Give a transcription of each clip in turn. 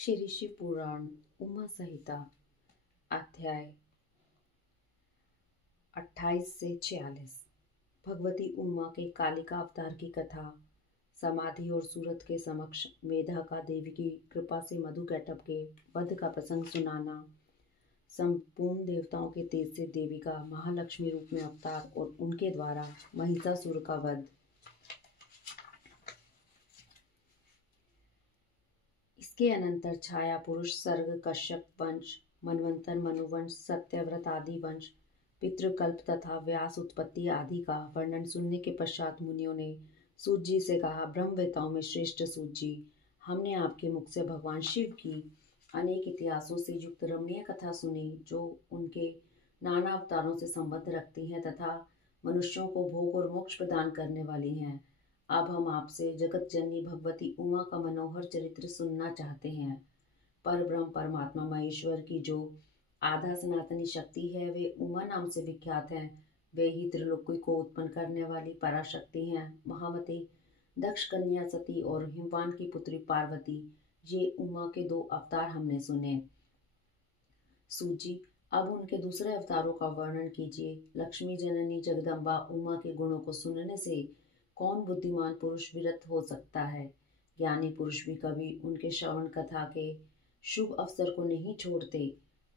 श्री ऋषि पुराण उमा संहिता अध्याय 28 से 46। भगवती उमा के कालिका अवतार की कथा। समाधि और सूरत के समक्ष मेधा का देवी की कृपा से मधुकैटभ के वध का प्रसंग सुनाना। संपूर्ण देवताओं के तेज से देवी का महालक्ष्मी रूप में अवतार और उनके द्वारा महिषासुर का वध। इसके अनंतर छाया पुरुष, सर्ग, कश्यप वंश, मनवंतर, मनुवंश, सत्यव्रत आदि वंश, पितृकल्प तथा व्यास उत्पत्ति आदि का वर्णन सुनने के पश्चात मुनियों ने सूत जी से कहा, ब्रह्मवेताओं में श्रेष्ठ सूत जी, हमने आपके मुख से भगवान शिव की अनेक इतिहासों से युक्त रमणीय कथा सुनी, जो उनके नाना अवतारों से संबंध रखती हैं तथा मनुष्यों को भोग और मोक्ष प्रदान करने वाली हैं। अब हम आपसे जगत जननी भगवती उमा का मनोहर चरित्र सुनना चाहते हैं। पर ब्रह्म परमात्मा महेश्वर की जो आधा सनातनी शक्ति है, वे उमा नाम से विख्यात हैं। वे ही त्रिलोकी को उत्पन्न करने वाली पराशक्ति हैं। महामते, दक्ष कन्या सती और हिमवान की पुत्री पार्वती, ये उमा के दो अवतार हमने सुने। सूजी, अब उनके दूसरे अवतारों का वर्णन कीजिए। लक्ष्मी जननी जगदम्बा उमा के गुणों को सुनने से कौन बुद्धिमान पुरुष विरत हो सकता है। ज्ञानी पुरुष भी कभी उनके श्रवण कथा के शुभ अवसर को नहीं छोड़ते।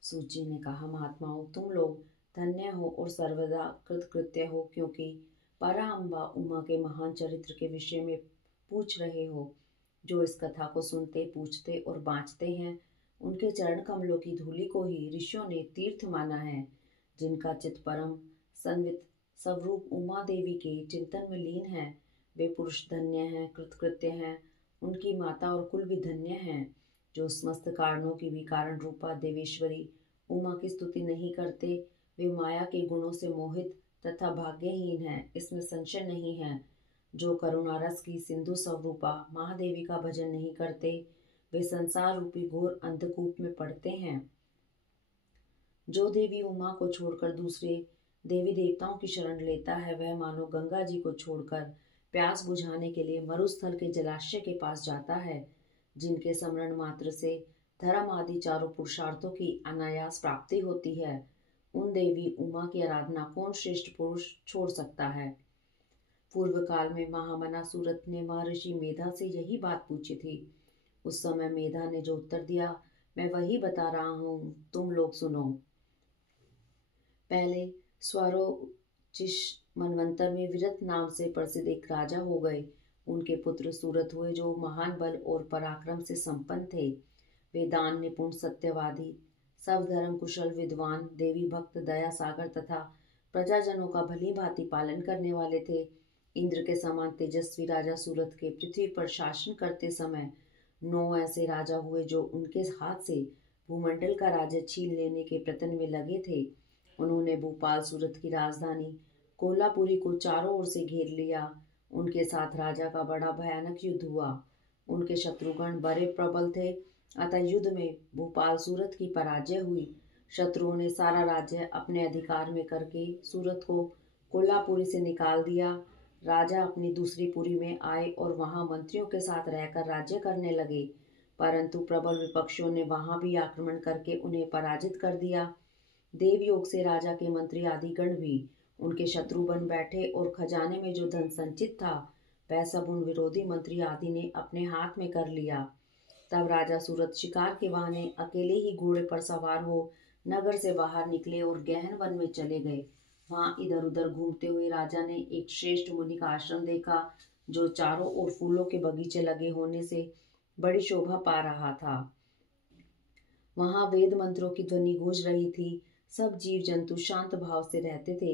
सूची ने कहा, महात्माओं, तुम लोग धन्य हो और सर्वदा कृतकृत्य हो, क्योंकि पराम्बा उमा के महान चरित्र के विषय में पूछ रहे हो। जो इस कथा को सुनते, पूछते और बाँचते हैं, उनके चरण कमलों की धूलि को ही ऋषियों ने तीर्थ माना है। जिनका चित्त परम संवित स्वरूप उमा देवी के चिंतन में लीन है, वे पुरुष धन्य हैं, कृतकृत्य हैं। उनकी माता और कुल भी धन्य हैं। जो समस्त कारणों की भी कारण रूपा देवेश्वरी उमा की स्तुति नहीं करते, वे माया के गुणों से मोहित तथा भाग्यहीन हैं, इसमें संशय नहीं है। जो करुणा रस की सिंधु स्वरूपा महादेवी का भजन नहीं करते, वे संसार रूपी घोर अंधकूप में पड़ते हैं। जो देवी उमा को छोड़कर दूसरे देवी देवताओं की शरण लेता है, वह मानो गंगा जी को छोड़कर प्यास बुझाने के लिए मरुस्थल के जलाशय के पास जाता है। जिनके स्मरण मात्र से धर्म आदि चारों पुरुषार्थों की अनायास प्राप्ति होती है, उन देवी उमा की आराधना कौन श्रेष्ठ पुरुष छोड़ सकता है। पूर्व काल में महामना सूरत ने महर्षि मेधा से यही बात पूछी थी। उस समय मेधा ने जो उत्तर दिया, मैं वही बता रहा हूँ, तुम लोग सुनो। पहले स्वरोचिष मनवंतर में विरत नाम से प्रसिद्ध एक राजा हो गए। उनके पुत्र सूरत हुए, जो महान बल और पराक्रम से संपन्न थे। वे दान निपुण, सत्यवादी, सब धर्म कुशल, विद्वान, देवी भक्त, दया सागर तथा प्रजाजनों का भली भांति पालन करने वाले थे। इंद्र के समान तेजस्वी राजा सूरत के पृथ्वी पर शासन करते समय 9 ऐसे राजा हुए, जो उनके हाथ से भूमंडल का राज्य छीन लेने के प्रयत्न में लगे थे। उन्होंने भोपाल सूरत की राजधानी कोल्हापुरी को चारों ओर से घेर लिया। उनके साथ राजा का बड़ा भयानक युद्ध हुआ। उनके शत्रुगण बड़े प्रबल थे, अतः युद्ध में भोपाल सूरत की पराजय हुई। शत्रुओं ने सारा राज्य अपने अधिकार में करके सूरत को कोल्हापुरी से निकाल दिया। राजा अपनी दूसरी पुरी में आए और वहां मंत्रियों के साथ रहकर राज्य करने लगे, परंतु प्रबल विपक्षियों ने वहां भी आक्रमण करके उन्हें पराजित कर दिया। देवयोग से राजा के मंत्री आदि गण भी उनके शत्रु बन बैठे और खजाने में जो धन संचित था, वह सब उन विरोधी मंत्री आदि ने अपने हाथ में कर लिया। तब राजा सूरत शिकार के बहाने अकेले ही घोड़े पर सवार हो नगर से बाहर निकले और गहन वन में चले गए। वहां इधर उधर घूमते हुए राजा ने एक श्रेष्ठ मुनि का आश्रम देखा, जो चारों ओर फूलों के बगीचे लगे होने से बड़ी शोभा पा रहा था। वहां वेद मंत्रों की ध्वनि गूंज रही थी। सब जीव जंतु शांत भाव से रहते थे।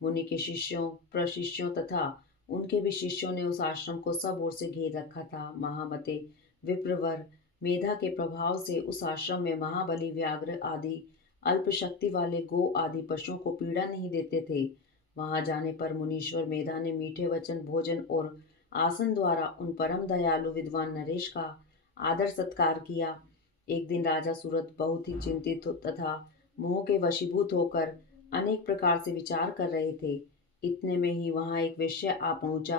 मुनि के शिष्यों, प्रशिष्यों तथा उनके भी शिष्यों ने उस आश्रम को सब ओर से घेर रखा था। महामते, विप्रवर मेधा के प्रभाव से उस आश्रम में महाबली व्याघ्र आदि अल्प शक्ति वाले गो आदि पशुओं को पीड़ा नहीं देते थे। वहां जाने पर मुनीश्वर मेधा ने मीठे वचन, भोजन और आसन द्वारा उन परम दयालु विद्वान नरेश का आदर सत्कार किया। एक दिन राजा सूरत बहुत ही चिंतित तथा मोह के वशीभूत होकर अनेक प्रकार से विचार कर रहे थे। इतने में ही वहां एक वेश्य आ पहुंचा।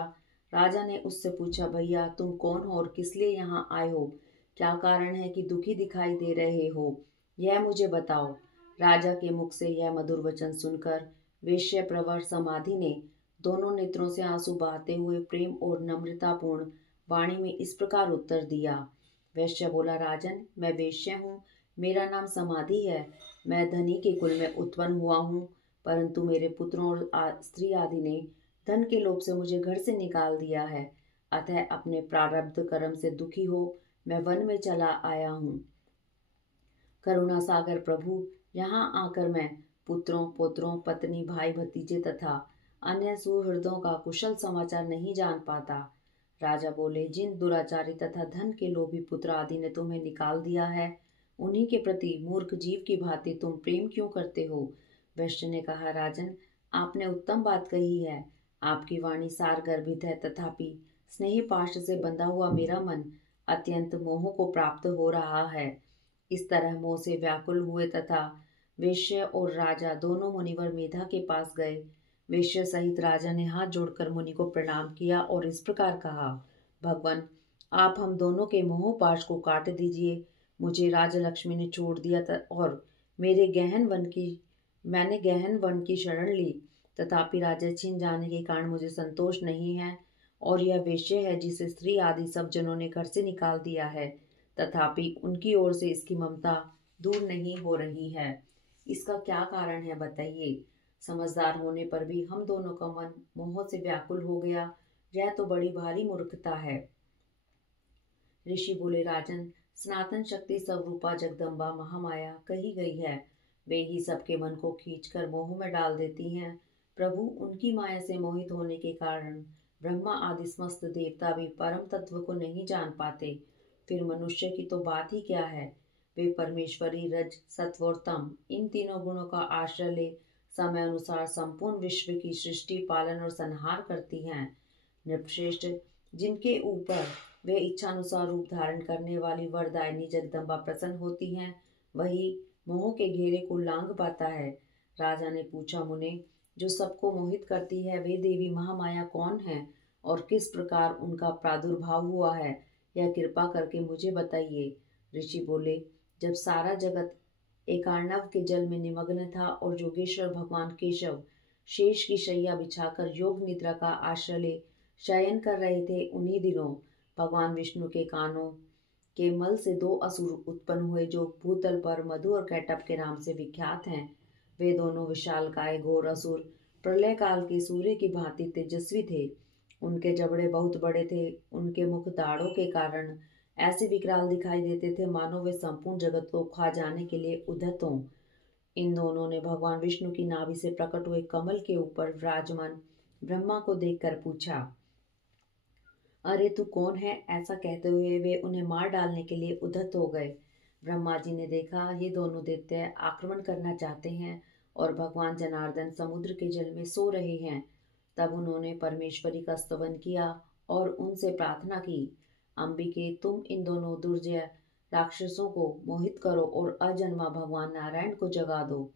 राजा ने उससे पूछा, भैया तुम कौन हो और किस लिए यहाँ आए हो? क्या कारण है कि दुखी दिखाई दे रहे हो, यह मुझे बताओ। राजा के मुख से यह मधुर वचन सुनकर वेश्य प्रवर समाधि ने दोनों नेत्रों से आंसू बहाते हुए प्रेम और नम्रतापूर्ण वाणी में इस प्रकार उत्तर दिया। वैश्य बोला, राजन, मैं वेश्य हूँ, मेरा नाम समाधि है। मैं धनी के कुल में उत्पन्न हुआ हूँ, परंतु मेरे पुत्रों और स्त्री आदि ने धन के लोभ से मुझे घर से निकाल दिया है। अतः अपने प्रारब्ध कर्म से दुखी हो मैं वन में चला आया हूँ। करुणा सागर प्रभु, यहाँ आकर मैं पुत्रों, पौत्रों, पत्नी, भाई, भतीजे तथा अन्य सुहृदों का कुशल समाचार नहीं जान पाता। राजा बोले, जिन दुराचारी तथा धन के लोभी पुत्र आदि ने तुम्हें निकाल दिया है, उन्हीं के प्रति मूर्ख जीव की भांति तुम प्रेम क्यों करते हो? वैश्य ने कहा, राजन, आपने उत्तम बात कही है। आपकी वाणी सार गर्भित है, तथापि स्नेह पाश से बंधा हुआ मेरा मन अत्यंत मोह को प्राप्त हो रहा है। इस तरह मोह से व्याकुल हुए तथा वेश्य और राजा दोनों मुनिवर मेधा के पास गए। वेश्य सहित राजा ने हाथ जोड़कर मुनि को प्रणाम किया और इस प्रकार कहा, भगवान, आप हम दोनों के मोह पाश को काट दीजिए। मुझे राजलक्ष्मी ने छोड़ दिया और मैंने गहन वन की शरण ली, तथापि राजा छिन जाने के कारण मुझे संतोष नहीं है। और यह वेश्य है जिसे स्त्री आदि सब जनों ने घर से निकाल दिया है, तथापि उनकी ओर से इसकी ममता दूर नहीं हो रही है। इसका क्या कारण है, बताइए। समझदार होने पर भी हम दोनों का मन मोह से व्याकुल हो गया। यह तो बड़ी भारी मूर्खता है। ऋषि बोले, राजन, सनातन शक्ति स्वरूपा जगदम्बा महामाया कही गई है। वे ही सबके मन को खींचकर मोह में डाल देती हैं। प्रभु, उनकी माया से मोहित होने के कारण ब्रह्मा आदि समस्त देवता भी परम तत्व को नहीं जान पाते। फिर मनुष्य की तो बात ही क्या है। वे परमेश्वरी, रज, सत्व और तम, इन तीनों गुणों का आश्रय ले समय अनुसार संपूर्ण विश्व की सृष्टि, पालन और संहार करती हैं। नृपश्रेष्ठ, जिनके ऊपर वे इच्छानुसार रूप धारण करने वाली वरदायिनी जगदम्बा प्रसन्न होती हैं, वही मोह के घेरे को लांघ पाता है। राजा ने पूछा, मुने, जो सबको मोहित करती है वे देवी महामाया कौन है और किस प्रकार उनका प्रादुर्भाव हुआ है, यह कृपा करके मुझे बताइए। ऋषि बोले, जब सारा जगत एकार्णव के जल में निमग्न था और योगेश्वर भगवान केशव शेष की शैया बिछाकर योग निद्रा का आश्रय ले शयन कर रहे थे, उन्हीं दिनों भगवान विष्णु के कानों के मल से दो असुर उत्पन्न हुए, जो भूतल पर मधु और कैटभ के नाम से विख्यात हैं। वे दोनों विशालकाय घोर असुर प्रलय काल के सूर्य की भांति तेजस्वी थे। उनके जबड़े बहुत बड़े थे। उनके मुख दाढ़ों के कारण ऐसे विकराल दिखाई देते थे मानो वे संपूर्ण जगत को खा जाने के लिए उद्यत हों। इन दोनों ने भगवान विष्णु की नाभि से प्रकट हुए कमल के ऊपर विराजमान ब्रह्मा को देखकर पूछा, अरे तू कौन है? ऐसा कहते हुए वे उन्हें मार डालने के लिए उद्यत हो गए। ब्रह्मा जी ने देखा ये दोनों दैत्य आक्रमण करना चाहते हैं और भगवान जनार्दन समुद्र के जल में सो रहे हैं। तब उन्होंने परमेश्वरी का स्तवन किया और उनसे प्रार्थना की, अंबिके, तुम इन दोनों दुर्जय राक्षसों को मोहित करो और अजन्मा भगवान नारायण को जगा दो।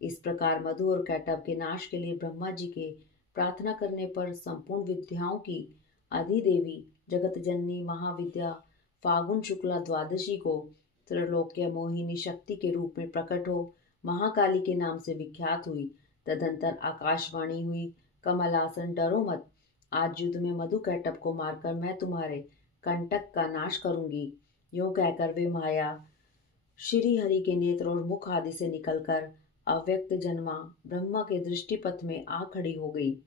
इस प्रकार मधु और कैटभ के नाश के लिए ब्रह्मा जी के प्रार्थना करने पर संपूर्ण विद्याओं की अधिदेवी जगत जननी महाविद्या फागुन शुक्ला द्वादशी को त्रैलोक्य मोहिनी शक्ति के रूप में प्रकट हो महाकाली के नाम से विख्यात हुई। तदंतर आकाशवाणी हुई, कमलासन, डरो मत। आज युद्ध में मधु कैटभ को मारकर मैं तुम्हारे कंटक का नाश करूंगी। यूं कहकर वे माया श्री हरि के नेत्र और मुख आदि से निकलकर अव्यक्त जन्मा ब्रह्मा के दृष्टिपथ में आ खड़ी हो गई।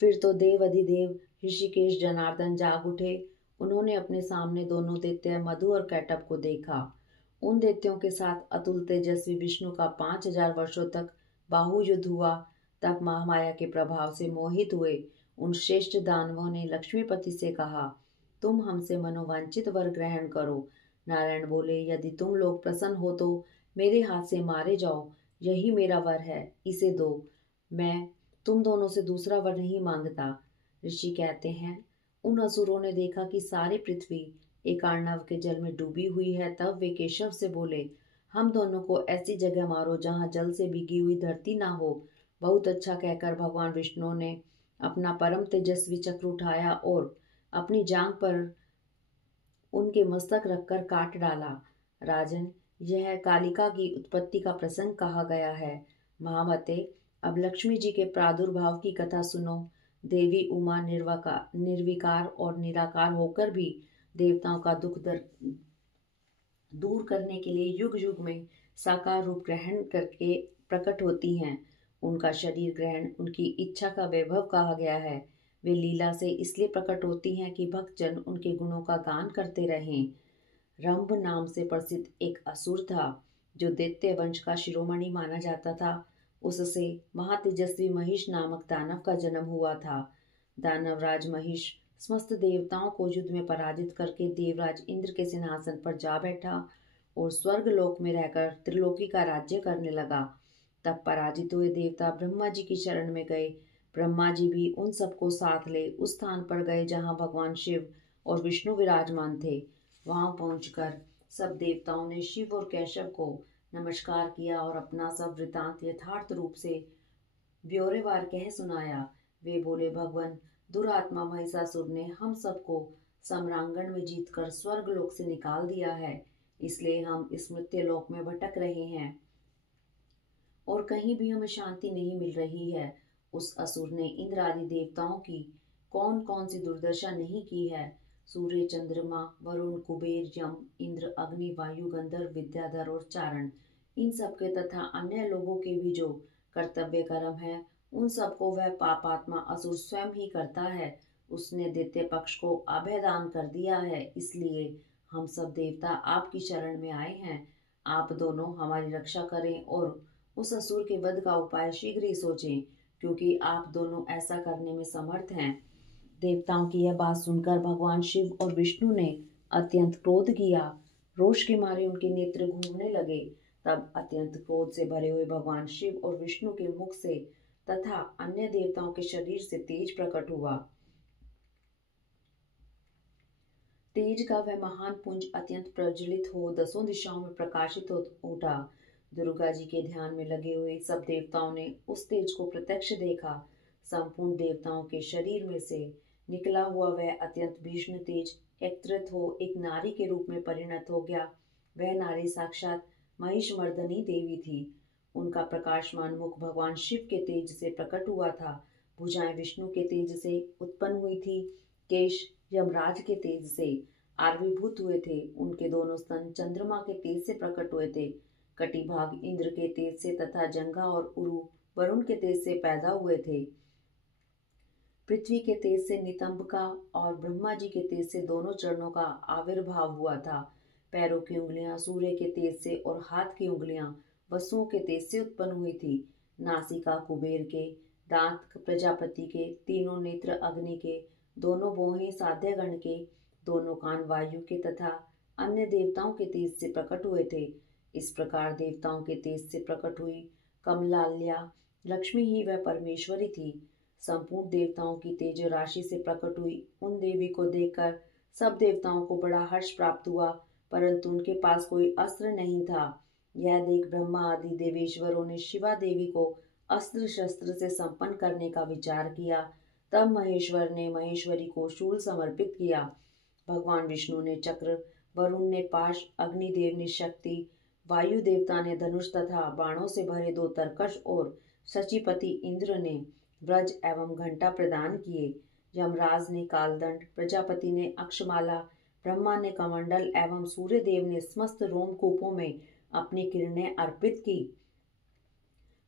फिर तो देव अधिदेव ऋषिकेश जनार्दन जाग उठे। उन्होंने अपने सामने दोनों दैत्य मधु और कैटभ को देखा। उन दैत्यों के साथ अतुल तेजस्वी विष्णु का 5000 वर्षों तक बाहुयुद्ध हुआ। तब महामाया के प्रभाव से मोहित हुए उन श्रेष्ठ दानवों ने लक्ष्मीपति से कहा, तुम हमसे मनोवांछित वर ग्रहण करो। नारायण बोले, यदि तुम लोग प्रसन्न हो तो मेरे हाथ से मारे जाओ, यही मेरा वर है, इसे दो। मैं तुम दोनों से दूसरा वर नहीं मांगता। ऋषि कहते हैं, उन असुरों ने देखा कि सारी पृथ्वी एकार्णव के जल में डूबी हुई है। तब वे केशव से बोले, हम दोनों को ऐसी जगह मारो जहाँ जल से भीगी हुई धरती ना हो। बहुत अच्छा कहकर भगवान विष्णु ने अपना परम तेजस्वी चक्र उठाया और अपनी जांघ पर उनके मस्तक रखकर काट डाला। राजन, यह कालिका की उत्पत्ति का प्रसंग कहा गया है। महामते, अब लक्ष्मी जी के प्रादुर्भाव की कथा सुनो। देवी उमा निर्विकार और निराकार होकर भी देवताओं का दुख दूर करने के लिए युग युग में साकार रूप ग्रहण करके प्रकट होती हैं। उनका शरीर ग्रहण उनकी इच्छा का वैभव कहा गया है। वे लीला से इसलिए प्रकट होती हैं कि भक्तजन उनके गुणों का गान करते रहें। रंभ नाम से प्रसिद्ध एक असुर था जो दैत्य वंश का शिरोमणि माना जाता था। उससे महातेजस्वी महिष नामक दानव का जन्म हुआ था। दानवराज महिष समस्त देवताओं को युद्ध में पराजित करके देवराज इंद्र के सिंहासन पर जा बैठा और स्वर्ग लोक में रहकर त्रिलोकी का राज्य करने लगा। तब पराजित हुए देवता ब्रह्मा जी की शरण में गए। ब्रह्मा जी भी उन सबको साथ ले उस स्थान पर गए जहाँ भगवान शिव और विष्णु विराजमान थे। वहां पहुंचकर सब देवताओं ने शिव और केशव को नमस्कार किया और अपना सब वृतांत यथार्थ रूप से ब्यौरेवार कह सुनाया। वे बोले, भगवान, दुरात्मा महिषासुर ने हम सबको सम्रांगण में जीतकर स्वर्ग लोक से निकाल दिया है, इसलिए हम इस मृत्यु लोक में भटक रहे हैं और कहीं भी हमें शांति नहीं मिल रही है। उस असुर ने इंद्र आदि देवताओं की कौन कौन सी दुर्दशा नहीं की है। सूर्य, चंद्रमा, वरुण, कुबेर, यम, इंद्र, अग्नि, वायु, गंधर्व, विद्याधर और चारण, इन सबके तथा अन्य लोगों के भी जो कर्तव्य कर्म है, उन सबको वह पापात्मा असुर स्वयं ही करता है। उसने दैत्य पक्ष को अभयदान कर दिया है, इसलिए हम सब देवता आपकी शरण में आए हैं। आप दोनों हमारी रक्षा करें और उस असुर के वध का उपाय शीघ्र ही सोचें, क्योंकि आप दोनों ऐसा करने में समर्थ हैं। देवताओं की यह बात सुनकर भगवान शिव और विष्णु ने अत्यंत क्रोध किया। रोष के मारे उनके नेत्र घूमने लगे। तब अत्यंत क्रोध से भरे हुए भगवान शिव और विष्णु के मुख से तथा अन्य देवताओं के शरीर से तेज प्रकट हुआ। तेज का वह महान पुंज अत्यंत प्रज्वलित हो दसों दिशाओं में प्रकाशित हो उठा। दुर्गा जी के ध्यान में लगे हुए सब देवताओं ने उस तेज को प्रत्यक्ष देखा। संपूर्ण देवताओं के शरीर में से निकला हुआ वह अत्यंत भीषण तेज एकत्रित हो एक नारी के रूप में परिणत हो गया। वह नारी साक्षात महिषमर्दनी देवी थी। उनका प्रकाशमान मुख भगवान शिव के तेज से प्रकट हुआ था। भुजाएं विष्णु के तेज से उत्पन्न हुई थी। केश यमराज के तेज से आविर्भूत हुए थे। उनके दोनों स्तन चंद्रमा के तेज से प्रकट हुए थे। कटिभाग इंद्र के तेज से तथा जंघा और उरु वरुण के तेज से पैदा हुए थे। पृथ्वी के तेज से नितंब का और ब्रह्मा जी के तेज से दोनों चरणों का आविर्भाव हुआ था। पैरों की उंगलियां सूर्य के तेज से और हाथ की उंगलियां वसुओं के तेज से उत्पन्न हुई थी। नासिका कुबेर के, दांत प्रजापति के, तीनों नेत्र अग्नि के, दोनों भौहें साध्यगण के, दोनों कान वायु के तथा अन्य देवताओं के तेज से प्रकट हुए थे। इस प्रकार देवताओं के तेज से प्रकट हुई कमलाल्या लक्ष्मी ही वह परमेश्वरी थी। संपूर्ण देवताओं की तेज राशि से प्रकट हुई उन देवी को देखकर सब देवताओं को बड़ा हर्ष प्राप्त हुआ, परंतु उनके पास कोई अस्त्र नहीं था। यह देख ब्रह्मा आदि देवेश्वरों ने शिवा देवी को अस्त्र शस्त्र से संपन्न करने का विचार किया। तब महेश्वर ने महेश्वरी को शूल समर्पित किया। भगवान विष्णु ने चक्र, वरुण ने पाश, अग्निदेव ने शक्ति, वायु देवता ने धनुष तथा बाणों से भरे 2 तरकश और शचीपति इंद्र ने व्रज एवं घंटा प्रदान किए। यमराज ने कालदंड, प्रजापति ने अक्षमाला, ब्रह्मा ने कमंडल एवं सूर्य देव ने समस्त रोमकूपों में अपनी किरणें अर्पित की।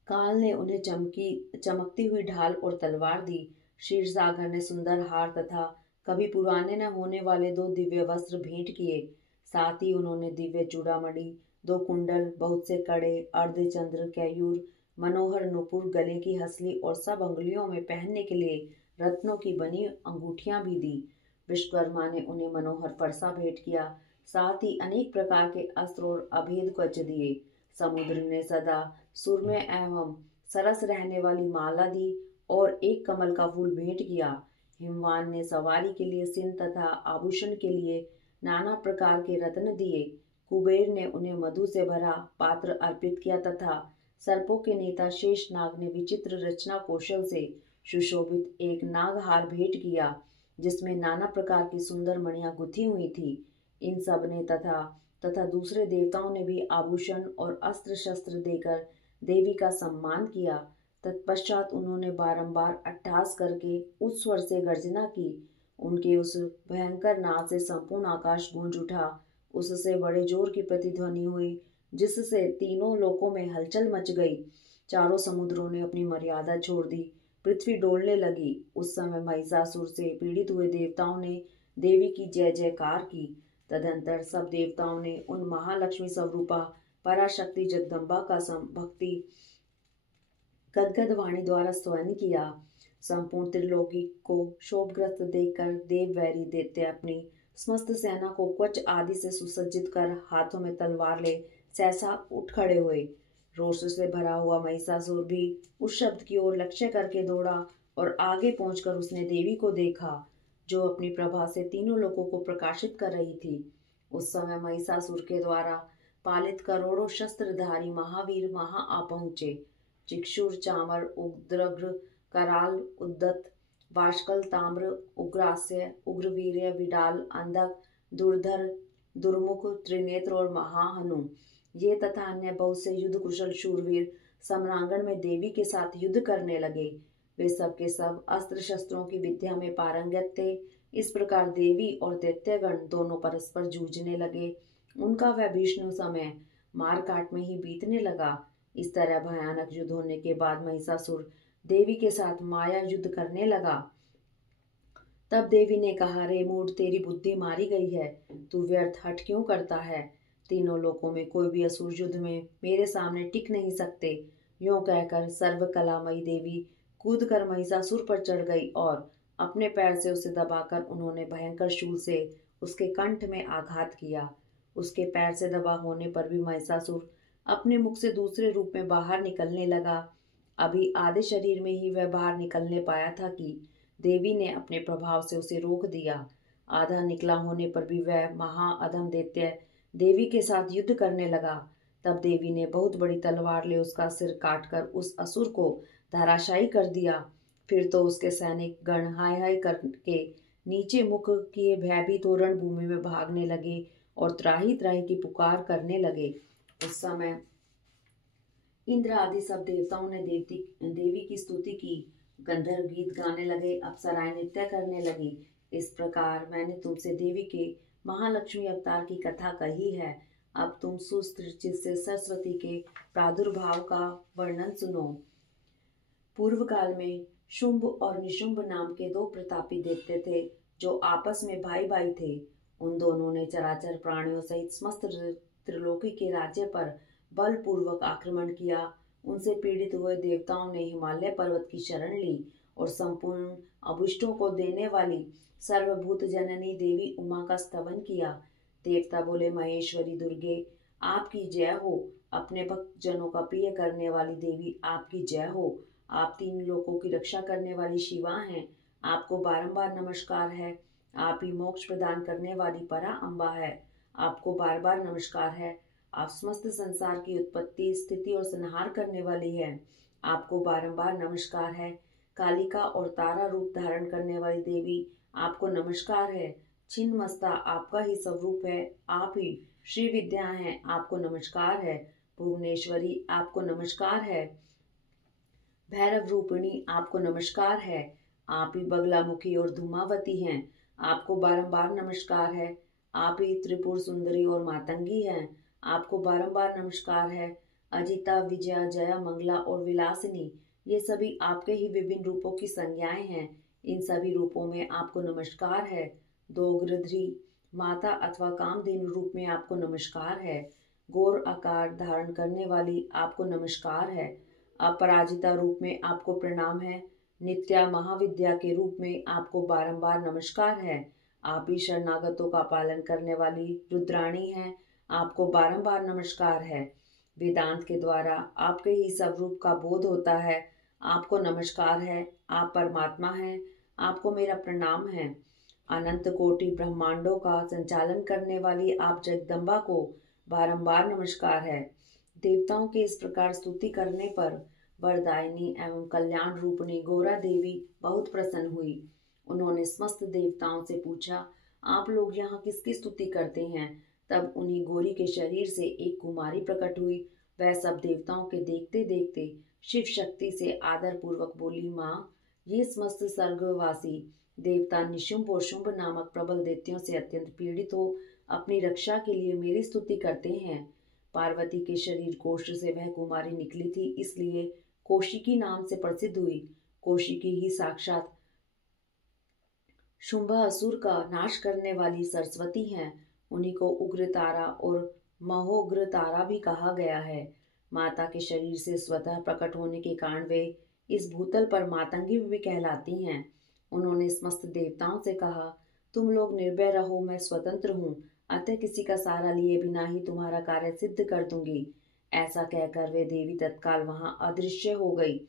काल ने उन्हें चमकती हुई ढाल और तलवार दी। क्षीरसागर ने सुंदर हार तथा कभी पुराने न होने वाले 2 दिव्य वस्त्र भेंट किए। साथ ही उन्होंने दिव्य चूड़ामणि, 2 कुंडल, बहुत से कड़े, अर्धचंद्र, कैयूर, मनोहर नुपुर, गले की हसली और सब अंगुलियों में पहनने के लिए रत्नों की बनी अंगूठियां भी दी। विश्वकर्मा ने उन्हें मनोहर फरसा भेंट किया। साथ ही अनेक प्रकार के अस्त्र और अभेद कवच दिए। समुद्र ने सदा सुरम्य एवं सरस रहने वाली माला दी और एक कमल का फूल भेंट किया। हिमवान ने सवारी के लिए सिंह तथा आभूषण के लिए नाना प्रकार के रत्न दिए। कुबेर ने उन्हें मधु से भरा पात्र अर्पित किया तथा सर्पों के नेता शेष नाग ने विचित्र रचना कौशल से सुशोभित एक नागहार भेंट किया, जिसमें नाना प्रकार की सुंदर मणियां गुथी हुई थी। इन सब ने तथा दूसरे देवताओं ने भी आभूषण और अस्त्र शस्त्र देकर देवी का सम्मान किया। तत्पश्चात उन्होंने बारंबार अट्टहास करके उस स्वर से गर्जना की। उनके उस भयंकर नाद से संपूर्ण आकाश गूंज उठा। उससे बड़े जोर की प्रतिध्वनि हुई, जिससे तीनों लोकों में हलचल मच गई। चारों समुद्रों ने अपनी मर्यादा छोड़ दी, पृथ्वी डोलने लगी। उस समय महिषासुर से पीड़ित हुए देवताओं ने देवी की जय जयकार की। तदंतर सब देवताओं ने उन महालक्ष्मी स्वरूपा पराशक्ति जगदम्बा का भक्ति गदगद वाणी द्वारा स्तवन किया। संपूर्ण त्रिलोकी को शोभग्रस्त देखकर देव वैरी दैत्य अपनी समस्त सेना को कवच आदि से सुसज्जित कर हाथों में तलवार ले सहसा उठ खड़े हुए। रोष से भरा हुआ महिषासुर भी उस शब्द की ओर लक्ष्य करके दौड़ा और आगे पहुंचकर उसने देवी को देखा, जो अपनी प्रभा से तीनों लोगों को प्रकाशित कर रही थी। उस समय महिषासुर के द्वारा पालित करोड़ों शस्त्रधारी महावीर वहां आ पहुंचे। चिक्षुर, चामर, उग्रग्र, कराल, उद्दत, वाष्कल, ताम्र, उग्रास्य, उग्रवीर्य, विडाल, अंधक, दुर्धर, दुर्मुख, त्रिनेत्र और महाहनु, ये तथा अन्य बहुत से युद्ध कुशल शूरवीर सम्रांगण में देवी के साथ युद्ध करने लगे। वे सब के सब अस्त्र शस्त्रों की विद्या में पारंगत थे। इस प्रकार देवी और दैत्यगण दोनों परस्पर जूझने लगे। उनका वह भीषण समय मार काट में ही बीतने लगा। इस तरह भयानक युद्ध होने के बाद महिषासुर देवी के साथ माया युद्ध करने लगा। तब देवी ने कहा, रे मूढ़, तेरी बुद्धि मारी गई है, तू व्यर्थ हठ क्यों करता है? तीनों लोकों में कोई भी असुर युद्ध में मेरे सामने टिक नहीं सकते। यूं कहकर सर्व कलामयी देवी कूद कर महिषासुर पर चढ़ गई और अपने पैर से उसे दबाकर उन्होंने भयंकर शूल से उसके कंठ में आघात किया। उसके पैर से दबा होने पर भी महिषासुर अपने मुख से दूसरे रूप में बाहर निकलने लगा। अभी आधे शरीर में ही वह बाहर निकलने पाया था कि देवी ने अपने प्रभाव से उसे रोक दिया। आधा निकला होने पर भी वह महाअधम दैत्य देवी के साथ युद्ध करने लगा। तब देवी ने बहुत बड़ी तलवार ले उसका सिर काटकर उस असुर को धराशायी कर दिया। फिर तो उसके सैनिक गण हाय हाय करके नीचे मुख किए भयभीत हो रणभूमि में भागने लगे और त्राही त्राही की पुकार करने लगे। उस समय इंद्र आदि सब देवताओं ने देवी की स्तुति की, गंधर्व गीत गाने लगे, अप्सराएं नृत्य करने लगी। इस प्रकार मैंने तुमसे देवी के महालक्ष्मी अवतार की कथा कही है। अब तुम सुस्थिर चित्त से सरस्वती के प्रादुर्भाव का वर्णन सुनो। पूर्व काल में शुंभ और निशुंभ नाम के दो प्रतापी दैत्य थे, जो आपस में भाई भाई थे। उन दोनों ने चराचर प्राणियों सहित समस्त त्रिलोकी के राज्य पर बलपूर्वक आक्रमण किया। उनसे पीड़ित हुए देवताओं ने हिमालय पर्वत की शरण ली और संपूर्ण अभिष्टों को देने वाली सर्वभूत जननी देवी उमा का स्तवन किया। देवता बोले, महेश्वरी दुर्गे, आपकी जय हो। अपने भक्त जनों का प्रिय करने वाली देवी, आपकी जय हो। आप तीन लोकों की रक्षा करने वाली शिवा हैं, आपको बारंबार नमस्कार है। आप ही मोक्ष प्रदान करने वाली परा अम्बा है, आपको बार बार नमस्कार है। आप समस्त संसार की उत्पत्ति, स्थिति और संहार करने वाली है, आपको बारंबार नमस्कार है। कालिका और तारा रूप धारण करने वाली देवी, आपको नमस्कार है। छिन्नमस्ता आपका ही स्वरूप है, आप ही श्री विद्या हैं, आपको नमस्कार है। भुवनेश्वरी, आपको नमस्कार है। भैरव रूपिणी, आपको नमस्कार है। आप ही बगलामुखी और धूमावती हैं, आपको बारंबार नमस्कार है। आप ही त्रिपुर सुंदरी और मातंगी हैं, आपको बारंबार नमस्कार है। अजिता, विजया, जया, मंगला और विलासिनी, ये सभी आपके ही विभिन्न रूपों की संज्ञाएं हैं। इन सभी रूपों में आपको नमस्कार है। दोग्रधी माता अथवा कामधेनु रूप में आपको नमस्कार है। गौर आकार धारण करने वाली, आपको नमस्कार है। अपराजिता रूप में आपको प्रणाम है। नित्या महाविद्या के रूप में आपको बारंबार नमस्कार है। आप ही शरणागतों का पालन करने वाली रुद्राणी हैं, आपको बारंबार नमस्कार है। वेदांत के द्वारा आपके ही स्वरूप का बोध होता है, आपको नमस्कार है। आप परमात्मा हैं, आपको मेरा प्रणाम है। अनंत कोटि ब्रह्मांडों का संचालन करने वाली आप जगदम्बा को बारंबार नमस्कार है। देवताओं के इस प्रकार स्तुति करने पर वरदायिनी एवं कल्याण रूपिणी गौरा देवी बहुत प्रसन्न हुई। उन्होंने समस्त देवताओं से पूछा, आप लोग यहाँ किसकी स्तुति करते हैं? तब उन्हीं गौरी के शरीर से एक कुमारी प्रकट हुई। वह सब देवताओं के देखते देखते शिव शक्ति से आदर पूर्वक बोली, माँ, ये समस्त स्वर्गवासी देवता निशुंभ और शुंभ नामक प्रबल दैत्यों से अत्यंत पीड़ित हो अपनी रक्षा के लिए मेरी स्तुति करते हैं। पार्वती के शरीर कोष्ठ से वह कुमारी निकली थी, इसलिए कौशिकी नाम से प्रसिद्ध हुई। कौशिकी ही साक्षात शुंभ असुर का नाश करने वाली सरस्वती हैं। उन्हीं को उग्र तारा और महोग्र तारा भी कहा गया है। माता के शरीर से स्वतः प्रकट होने के कारण वे इस भूतल पर मातंगी भी कहलाती हैं। उन्होंने समस्त देवताओं से कहा, तुम लोग निर्भय रहो, मैं स्वतंत्र हूँ, अतः किसी का सहारा लिए बिना ही तुम्हारा कार्य सिद्ध कर दूंगी। ऐसा कहकर वे देवी तत्काल वहां अदृश्य हो गई।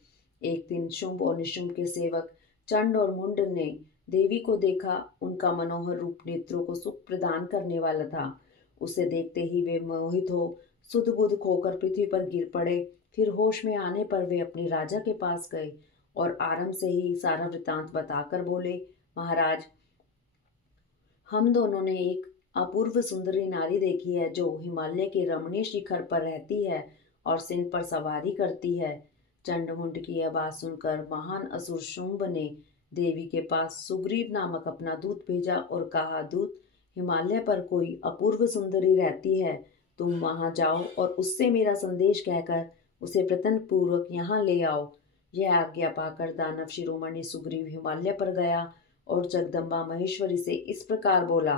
एक दिन शुंभ और निशुंभ के सेवक चंड और मुंड ने देवी को देखा। उनका मनोहर रूप नेत्रों को सुख प्रदान करने वाला था। उसे देखते ही वे मोहित हो सुध बुध खोकर पृथ्वी पर गिर पड़े। फिर होश में आने पर वे अपने राजा के पास गए और आरंभ से ही सारा वृतांत बताकर बोले, महाराज, हम दोनों ने एक अपूर्व सुंदरी नारी देखी है जो हिमालय के रमणीय शिखर पर रहती है और सिंह पर सवारी करती है। चंडमुंड की यह बात सुनकर महान असुर शुंभ ने देवी के पास सुग्रीव नामक अपना दूत भेजा और कहा, दूत, हिमालय पर कोई अपूर्व सुंदरी रहती है, तुम वहां जाओ और उससे मेरा संदेश कहकर उसे प्रतन पूर्वक यहाँ ले आओ। यह आज्ञा पाकर दानव शिरोमणि सुग्रीव हिमालय पर गया और जगदम्बा महेश्वरी से इस प्रकार बोला,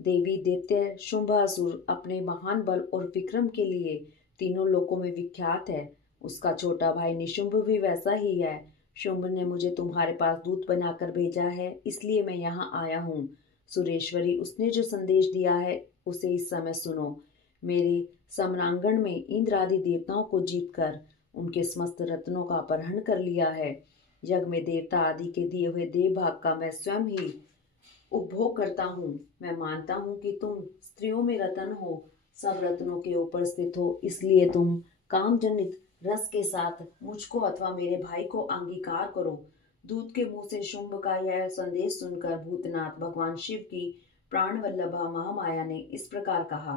देवी दैत्य शुंभासुर अपने महान बल और विक्रम के लिए तीनों लोकों में विख्यात है। उसका छोटा भाई निशुंभ भी वैसा ही है। शुंभ ने मुझे तुम्हारे पास दूत बनाकर भेजा है, इसलिए मैं यहाँ आया हूँ। सुरेश्वरी, उसने जो संदेश दिया है उसे इस समय सुनो। मेरे सम्रांगण में इंद्र आदि देवताओं को जीतकर उनके समस्त रत्नों का अपहरण कर लिया है। यज्ञ में देवता आदि के दिए हुए देव भाग का मैं स्वयं ही उपभोग करता हूँ। मैं मानता हूँ कि तुम स्त्रियों में रतन हो, सब रत्नों के ऊपर स्थित हो, इसलिए तुम काम जनित रस के साथ मुझको अथवा मेरे भाई को अंगीकार करो। दूत के मुंह से शुंभ का यह संदेश सुनकर भूतनाथ भगवान शिव की प्राण वल्लभा महामाया ने इस प्रकार कहा,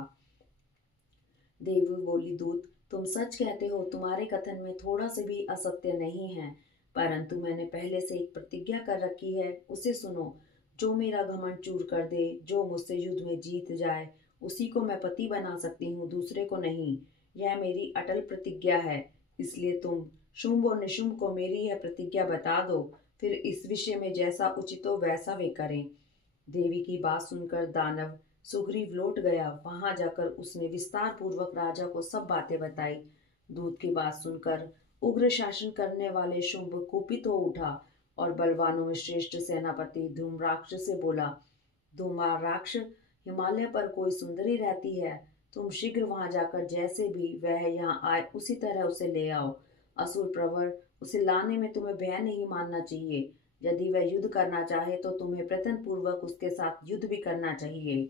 देवी बोली, दूत, तुम सच कहते हो, तुम्हारे कथन में थोड़ा से भी असत्य नहीं है, परंतु मैंने पहले से एक प्रतिज्ञा कर रखी है, उसे सुनो। जो मेरा घमंड चूर कर दे, जो मुझसे युद्ध में जीत जाए, उसी को मैं पति बना सकती हूँ, दूसरे को नहीं। यह मेरी अटल प्रतिज्ञा है। इसलिए तुम शुंभ और निशुंभ को मेरी यह प्रतिज्ञा बता दो, फिर इस विषय में जैसा उचित हो वैसा वे करें। देवी की बात सुनकर दानव सुग्रीव लौट गया। वहां जाकर उसने विस्तार पूर्वक राजा को सब बातें बताई। दूत की बात सुनकर उग्र शासन करने वाले शुंभ कुपित हो उठा और बलवानों में श्रेष्ठ सेनापति धूम्राक्ष से बोला, धूम्राक्ष, हिमालय पर कोई सुंदरी रहती है, तुम शीघ्र वहां जाकर जैसे भी वह यहाँ आए उसी तरह उसे ले आओ। असुर प्रवर, उसे लाने में तुम्हें भय नहीं मानना चाहिए। यदि वह युद्ध करना चाहे तो तुम्हें प्रयत्न पूर्वक उसके साथ युद्ध भी करना चाहिए।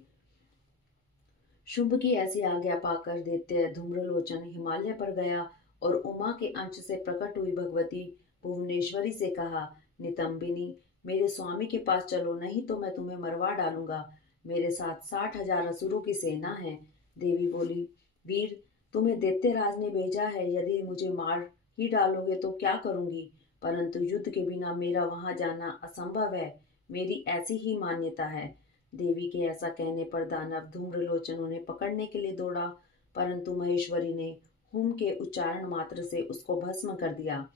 शुंभ की ऐसी आज्ञा पाकर दैत्य धूम्रलोचन हिमालय पर गया और उमा के अंश से प्रकट हुई भगवती भुवनेश्वरी से कहा, नितंबिनी, मेरे स्वामी के पास चलो, नहीं तो मैं तुम्हें मरवा डालूंगा। मेरे साथ 60,000 असुरों की सेना है। देवी बोली, वीर, तुम्हें दैत्यराज ने भेजा है, यदि मुझे मार ही डालोगे तो क्या करूंगी, परंतु युद्ध के बिना मेरा वहां जाना असंभव है, मेरी ऐसी ही मान्यता है। देवी के ऐसा कहने पर दानव धूम्रलोचन उन्हें पकड़ने के लिए दौड़ा, परंतु महेश्वरी ने हुम के उच्चारण मात्र से उसको भस्म कर दिया।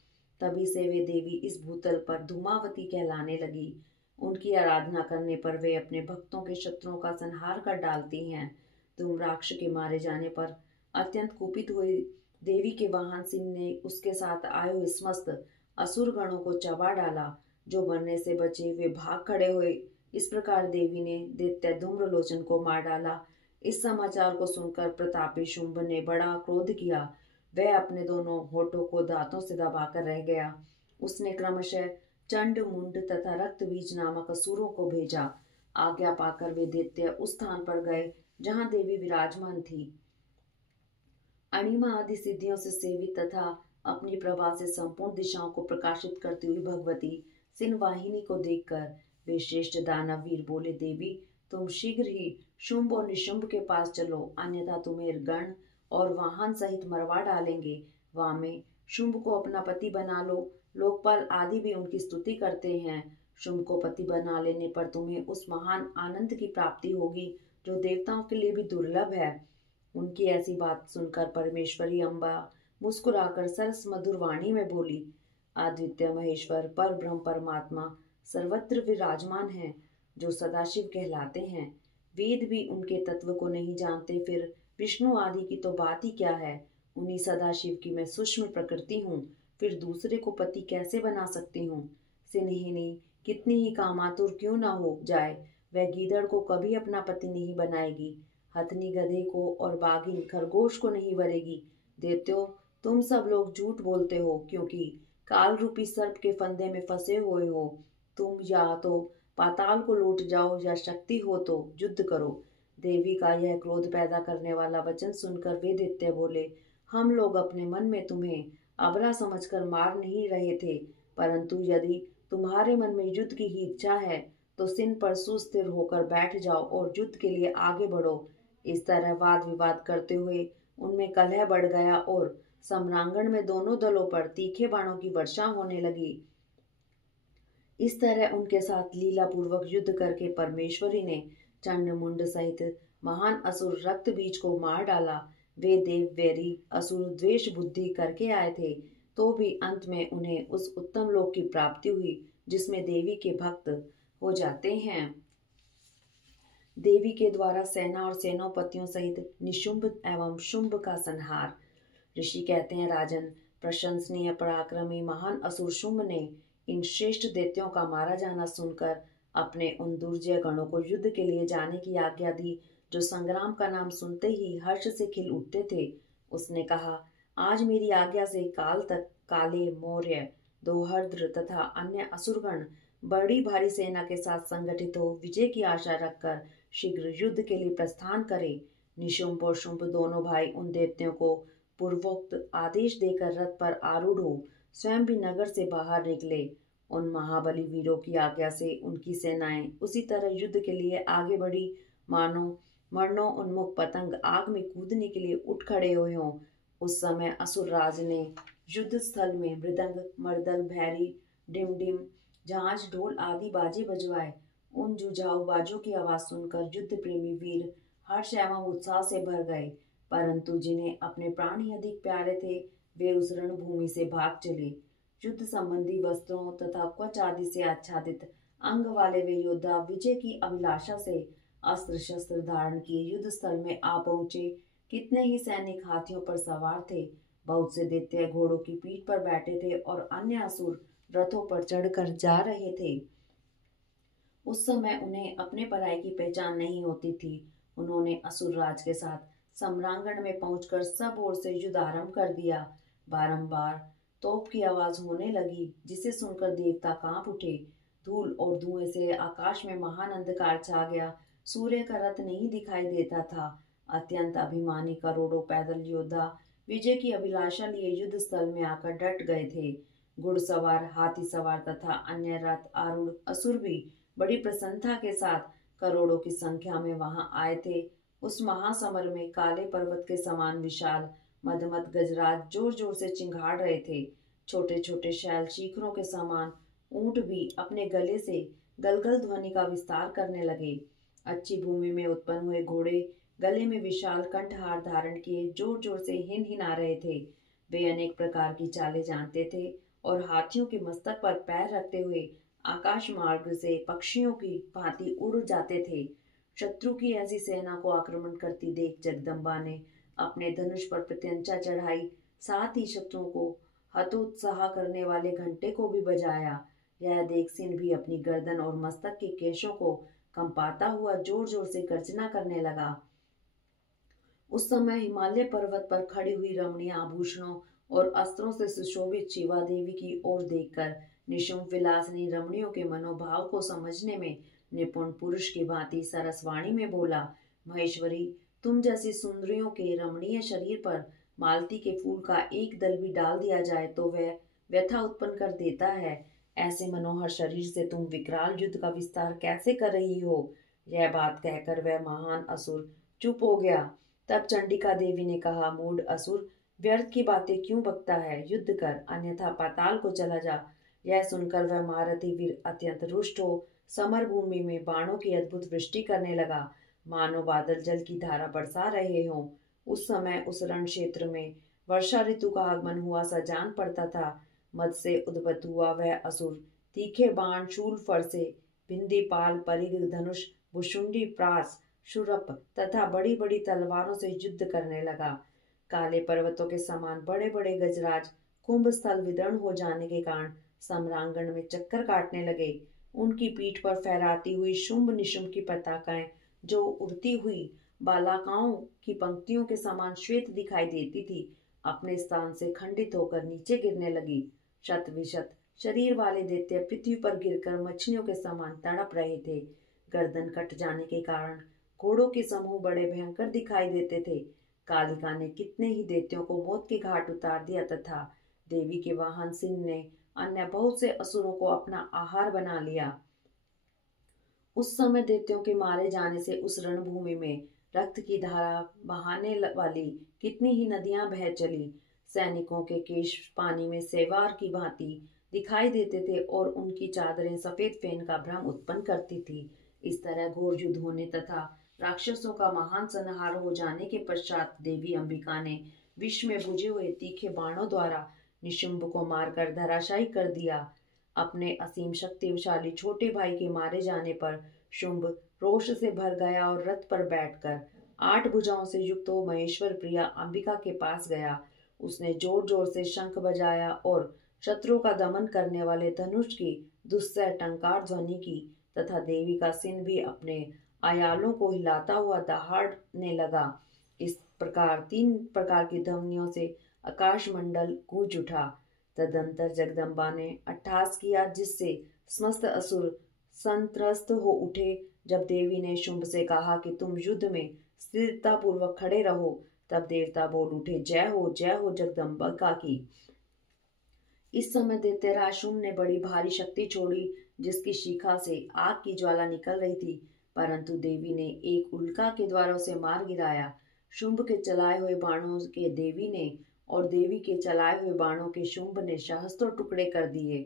तभी से वे देवी इस भूतल पर धूमावती कहलाने लगी। उनकी आराधना करने पर वे अपने भक्तों के शत्रुओं का संहार कर डालती हैं। धूम्राक्ष के मारे जाने पर अत्यंत कुपित हुई देवी के वाहन सिंह ने उसके साथ आए हुए समस्त असुर गणों को चबा डाला। जो मरने से बचे वे भाग खड़े हुए। इस प्रकार देवी ने दैत्य धूम्रलोचन को मार डाला। इस समाचार को सुनकर प्रतापी शुंभ ने बड़ा क्रोध किया। वह अपने दोनों होठों को दांतों से दबाकर रह गया। उसने क्रमशः चंड, मुंड तथा रक्त बीज नामक असुरों को भेजा। आज्ञा पाकर वे दैत्य उस स्थान पर गए जहां देवी विराजमान थी। अणिमा आदि सिद्धियों से सेवित तथा अपनी प्रभा से संपूर्ण दिशाओं को प्रकाशित करती हुई भगवती सिंहवाहिनी को देखकर वे श्रेष्ठ दानव वीर बोले, देवी तुम शीघ्र ही शुंभ और निशुंभ के पास चलो, अन्यथा तुम्हें गण और वाहन सहित मरवा डालेंगे। वहां में शुंभ को अपना पति बना लो, लोकपाल आदि भी उनकी स्तुति करते हैं। शुंभ को पति बना लेने पर तुम्हें उस महान आनंद की प्राप्ति होगी जो देवताओं के लिए भी दुर्लभ है। उनकी ऐसी बात सुनकर परमेश्वरी अम्बा मुस्कुराकर सरस मधुर वाणी में बोली, अद्वितीय महेश्वर पर ब्रह्म परमात्मा सर्वत्र विराजमान है, जो सदाशिव कहलाते हैं। वेद भी उनके तत्व को नहीं जानते, फिर विष्णु आदि की तो बात ही क्या है। उन्हीं सदाशिव की मैं सूक्ष्म प्रकृति हूँ, फिर दूसरे को पति कैसे बना सकती हूँ। सिनहिनी कितनी ही कामातुर क्यों न हो जाए, वह गीदड़ को कभी अपना पति नहीं बनाएगी, हथनी गधे को और बाघिन खरगोश को नहीं वरेगी। देत्यो तुम सब लोग झूठ बोलते हो, क्योंकि काल रूपी सर्प के फंदे में फंसे हुए हो। तुम या तो पाताल को लौट जाओ या शक्ति हो तो युद्ध करो। देवी का यह क्रोध पैदा करने वाला वचन सुनकर वे दैत्य बोले, हम लोग अपने मन में तुम्हें अबरा समझकर मार नहीं रहे थे, परंतु यदि तुम्हारे मन में युद्ध की ही इच्छा है तो सिन पर सुस्थिर होकर बैठ जाओ और युद्ध के लिए आगे बढ़ो। इस तरह वाद विवाद करते हुए उनमें कलह बढ़ गया और सम्रांगण में दोनों दलों पर तीखे बाणों की वर्षा होने लगी। इस तरह उनके साथ लीला पूर्वक युद्ध करके परमेश्वरी ने चंड मुंड सहित महान असुर रक्त बीज को मार डाला। वे देव वैरी असुर द्वेष बुद्धि करके आए थे, तो भी अंत में उन्हें उस उत्तम लोक की प्राप्ति हुई जिसमें देवी के भक्त हो जाते हैं। देवी के द्वारा सेना और सेनापतियों सहित निशुंभ एवं शुंभ का संहार। ऋषि कहते हैं, राजन, प्रशंसनीय पराक्रमी महान असुर शुंभ ने इन श्रेष्ठ दैत्यों का मारा जाना सुनकर अपने उन दुर्जय गणों को युद्ध के लिए जाने की आज्ञा दी, जो संग्राम का नाम सुनते ही हर्ष से खिल उठते थे। उसने कहा, आज मेरी आज्ञा से काल तक काले, मौर्य, दोहर्द्र तथा अन्य असुरगण बड़ी भारी सेना के साथ संगठित हो विजय की आशा रखकर शीघ्र युद्ध के लिए प्रस्थान करे। निशुंभ और शुंभ दोनों भाई उन दैत्यों को पूर्वोक्त आदेश देकर रथ पर आरूढ़ हो स्वयं भी नगर से बाहर निकले। उन महाबली वीरों की आज्ञा से उनकी सेनाएं उसी तरह युद्ध के लिए आगे बढ़ी, मानो मरणों उन्मुख पतंग आग में कूदने के लिए उठ खड़े हुए हों। उस समय असुर राज ने युद्ध स्थल में मृदंग, मर्दल, भैरी, डिमडिम, झांझ, ढोल आदि बाजे बजवाए। उन जुझाऊ बाजों की आवाज सुनकर युद्ध प्रेमी वीर हर्ष एवं उत्साह से भर गए, परंतु जिन्हें अपने प्राण ही अधिक प्यारे थे वे उस रणभूमि से भाग चले। युद्ध संबंधी वस्त्रों तथा कवच आदि से आच्छादित अंग वाले वे योद्धा विजय की अभिलाषा से अस्त्र शस्त्र धारण किए युद्ध स्थल में आ पहुंचे। कितने ही सैनिक हाथियों पर सवार थे, बहुत से दैत्य घोड़ों की पीठ पर बैठे थे और अन्य असुर रथों पर चढ़कर जा रहे थे। उस समय उन्हें अपने पराये की पहचान नहीं होती थी। उन्होंने असुर राज के साथ सम्रांगण में पहुंचकर सब ओर से युद्ध आरंभ कर दिया। बारंबार तोप की आवाज होने लगी, जिसे सुनकर देवता कांप उठे। धूल और धुएं से आकाश में महान अंधकार छा गया। सूर्य का रथ नहीं दिखाई देता था। अत्यंत अभिमानी करोड़ों पैदल योद्धा विजय की अभिलाषा लिए युद्ध स्थल में आकर डट गए थे। घुड़सवार, हाथी सवार तथा अन्य रथ आरूढ़ असुर भी बड़ी प्रसन्नता के साथ करोड़ों की संख्या में वहां आए थे। उस महासमर में काले पर्वत के समान विशाल मदमत गजराज जोर जोर से चिंगाड़ रहे थे। छोटे छोटे शैल शिखरों के समान ऊंट भी अपने गले से गलगल ध्वनि का विस्तार करने लगे। अच्छी भूमि में उत्पन्न हुए घोड़े गले में विशाल कंठहार धारण किए जोर जोर से हिन हिना रहे थे। वे अनेक प्रकार की चालें जानते थे और हाथियों के मस्तक पर पैर रखते हुए आकाश मार्ग से पक्षियों की भांति उड़ जाते थे। शत्रु की ऐसी सेना को आक्रमण करती देख जगदम्बा ने अपने धनुष पर प्रत्यंचा चढ़ाई, साथ ही शत्रुओं को हतोत्साह करने वाले घंटे को भी बजाया। यह देख सिंह भी अपनी गर्दन और मस्तक के केशों को कंपाता हुआ जोर जोर से गर्जना करने लगा। उस समय हिमालय पर्वत पर खड़ी हुई रमणीय आभूषणों और अस्त्रों से सुशोभित शिवा देवी की ओर देखकर निशुंभ विलासिनी रमणियों के मनोभाव को समझने में निपुण पुरुष की भांति सरसवाणी में बोला, महेश्वरी, तुम जैसी सुंदरियों के रमणीय शरीर पर मालती के फूल का एक दल भी डाल दिया जाए तो वह व्यथा उत्पन्न कर देता है। ऐसे मनोहर शरीर से तुम विकराल युद्ध का विस्तार कैसे कर रही हो? यह बात कहकर वह महान असुर चुप हो गया। तब चंडिका देवी ने कहा, मूढ़ असुर, व्यर्थ की बातें क्यों बकता है? युद्ध कर, अन्यथा पाताल को चला जा। यह सुनकर वह महारथी वीर अत्यंत रुष्ट हो समर भूमि में बाणों की अद्भुत वृष्टि करने लगा, मानो बादल जल की धारा बरसा रहे हों। उस समय उस रण क्षेत्र में वर्षा ऋतु का आगमन हुआ सा जान पड़ता था। मद से उद्भत हुआ वह असुर तीखे बाण, शूल, फरसे, भिंदी, पाल, परिघ, धनुष, भुशुंडी, प्रास, शुरप तथा बड़ी बड़ी तलवारों से युद्ध करने लगा। काले पर्वतों के समान बड़े बड़े गजराज कुंभ स्थल विदर्ण हो जाने के कारण सम्रांगण में चक्कर काटने लगे। उनकी पीठ पर फहराती हुई शुंभ निशुंभ की पताकाएं, जो उड़ती हुई बालाकाओं की पंक्तियों के समान श्वेत दिखाई देती थी, अपने स्थान से खंडित होकर नीचे गिरने लगी। शत विशत शरीर वाले दैत्य पृथ्वी पर गिरकर मछलियों के समान तड़प रहे थे। गर्दन कट जाने के कारण घोड़ों के समूह बड़े भयंकर दिखाई देते थे। कालिका ने कितने ही दैत्यों को मौत के घाट उतार दिया तथा देवी के वाहन सिंह ने अन्य बहुत से असुरों को अपना आहार बना लिया। उस समय दैत्यों के मारे जाने से उस रणभूमि में रक्त की धारा बहाने वाली कितनी ही नदियां बह चली। सैनिकों के केश पानी में सेवार की भांति दिखाई देते थे और उनकी चादरें सफेद फेन का भ्रम उत्पन्न करती थी। इस तरह घोर युद्ध होने तथा राक्षसों का महान संहार हो जाने के पश्चात देवी अंबिका ने विष में बुझे हुए तीखे बाणों द्वारा निशुंभ को मारकर धराशायी कर दिया। अपने असीम शक्तिशाली छोटे भाई के मारे जाने पर शुंभ रोष से भर गया और रथ पर बैठकर 8 भुजाओं से युक्त हो महेश्वर प्रिया अंबिका के पास गया। उसने जोर जोर से शंख बजाया और शत्रुओं का दमन करने वाले धनुष की दुस्सह टंकार ध्वनि की तथा देवी का सिंह भी अपने आयालों को हिलाता हुआ दहाड़ने लगा। इस प्रकार 3 प्रकार की ध्वनियों से आकाश मंडल गूंज उठा। तदंतर जगदम्बा ने अट्टहास किया, जिससे समस्त असुर संत्रस्त हो उठे। जब देवी ने शुंभ से कहा कि तुम युद्ध में स्थिरता पूर्वक खड़े रहो, तब देवता बोल उठे, जय हो जगदम्बिका की। इस समय दैत्यराज शुंभ ने बड़ी भारी शक्ति छोड़ी, जिसकी शिखा से आग की ज्वाला निकल रही थी, परंतु देवी ने एक उल्का के द्वारा उसे मार गिराया। शुंभ के चलाए हुए बाणों के देवी ने और देवी के चलाए हुए बाणों के शुंभ ने सहस्त्रों टुकड़े कर दिए।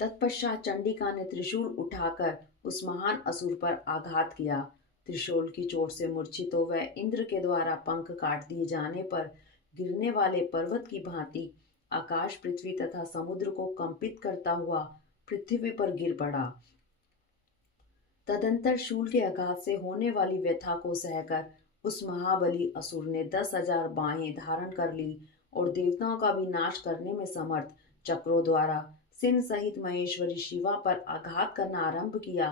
तत्पश्चात चंडिका ने त्रिशूल उठाकर उस महान असुर पर आघात किया। त्रिशूल की चोट से मूर्छित हो वह इंद्र के द्वारा पंख काट दिए जाने पर गिरने वाले पर्वत की भांति आकाश, पृथ्वी तथा समुद्र को कंपित करता हुआ पृथ्वी पर गिर पड़ा। तदंतर शूल के आघात से होने वाली व्यथा को सहकर उस महाबली असुर ने 10,000 बाहें धारण कर ली और देवताओं का भी नाश करने में समर्थ चक्रों द्वारा सिंह सहित महेश्वरी शिवा पर आघात करना आरंभ किया।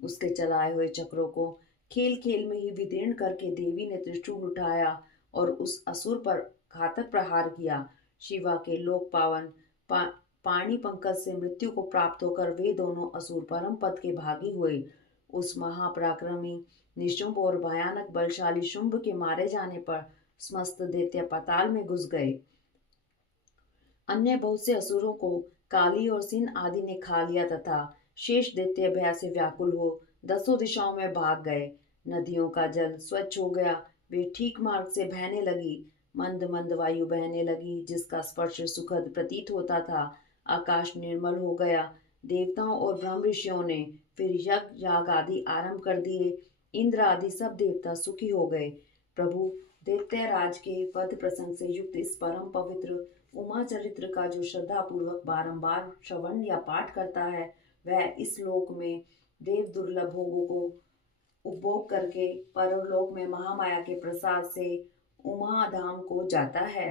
उसके चलाए हुए चक्रों को खेल खेल में ही विदीर्ण करके देवी ने त्रिशूल उठाया और उस असुर पर घातक प्रहार किया। शिवा के लोक पावन पाणी पंकज से मृत्यु को प्राप्त होकर वे दोनों असुर परम पद के भागी हुए। उस महापराक्रमी निशुंभ और भयानक बलशाली शुंभ के मारे जाने पर समस्त दैत्य पाताल में घुस गए। अन्य बहुत से असुरों को काली और सिंह आदि ने खा लिया तथा शेष दैत्य भय से व्याकुल हो 10 दिशाओं में भाग गए। नदियों का जल स्वच्छ हो गया, वे ठीक मार्ग से बहने लगी। मंद मंद वायु बहने लगी, जिसका स्पर्श सुखद प्रतीत होता था। आकाश निर्मल हो गया। देवताओं और ब्रह्म ऋषियों ने फिर यज्ञ याग आदि आरंभ कर दिए। इंद्र आदि सब देवता सुखी हो गए। प्रभु दैत्यराज के वध प्रसंग से युक्त इस परम पवित्र उमा चरित्र का जो श्रद्धा पूर्वक बारंबार श्रवण या पाठ करता है, वह इस लोक में देव दुर्लभ भोगों को उपभोग करके परलोक में महामाया के प्रसाद से उमा धाम को जाता है।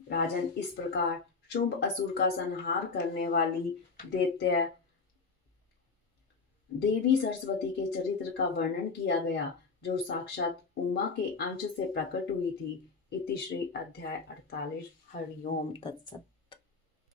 राजन, इस प्रकार शुंभ असुर का संहार करने वाली दैत्य देवी सरस्वती के चरित्र का वर्णन किया गया, जो साक्षात उमा के अंश से प्रकट हुई थी। इति श्री अध्याय 48। हरिओम तत्सत।